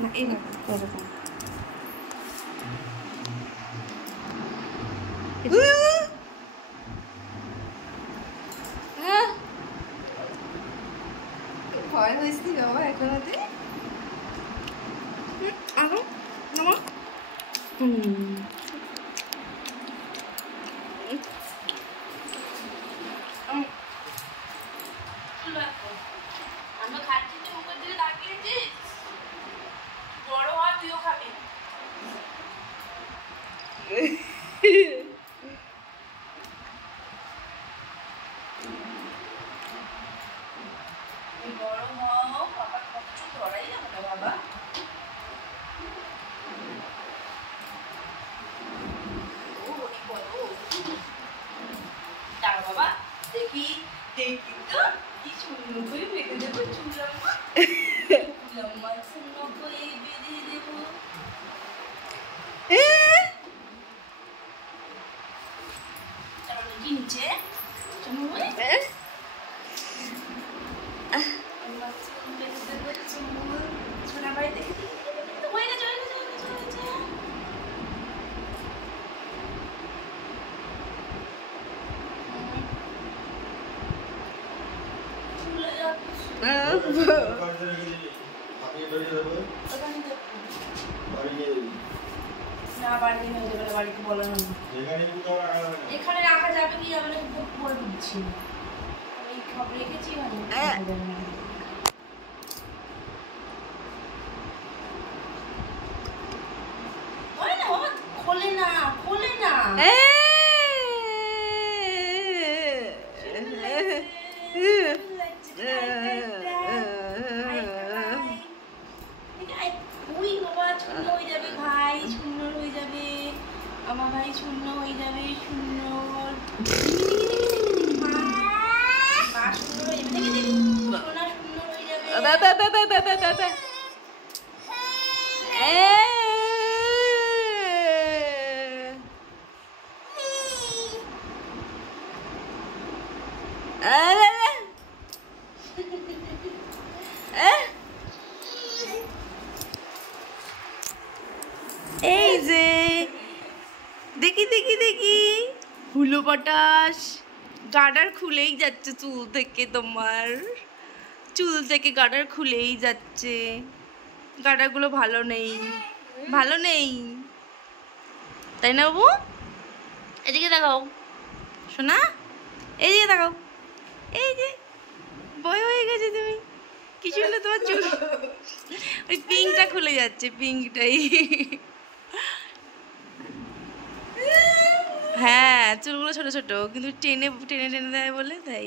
না এইভাবে এরকম ভয় হয়েছি বাবা এখন আরো আমার আমরা খাচ্ছি তো মুখের দিকে তাকিয়েছিস বড় হয় তুইও খাবি বড় হও বাবা কত ধরাই যাবে না বাবা ও বলি বলো দাঁড়া বাবা দেখি দেখি তো কি সুন্দর করে বেঁধে দেবো চুলাম্মা চুলাম্মা সুন্দর করে বেঁধে দেবো নিচে সোনা বাড়ি দেখে হয়ে গেছে না বাড়ি হয়ে যাবে না বাড়িতে বলানো এখানে রাখা যাবে কি যাবে না বলে দিচ্ছি আমি খবর রেখেছি ওই না বাবা খোলে না ওই বাবা শূন্য হয়ে যাবে ভাই শূন্য হয়ে যাবে আমার ভাই শূন্য হয়ে যাবে শূন্য মা শূন্য হয়ে যাবে দেখি সোনা শূন্য হয়ে যাবে এই যে দেখি হুলো পটাশ গার্ডার খুলেই যাচ্ছে চুল থেকে তোমার চুল থেকে গার্ডার খুলেই যাচ্ছে গার্ডারগুলো ভালো নেই তাই না বাবু এদিকে দেখাও শোনা এইদিকে দেখাও এই যে বয় হয়ে গেছে তুমি কিছু হলে তোমার চুল ওই পিঙ্কটা খুলে যাচ্ছে পিঙ্কটাই হ্যাঁ চুলগুলো ছোট ছোট কিন্তু টেনে দেয় বলে তাই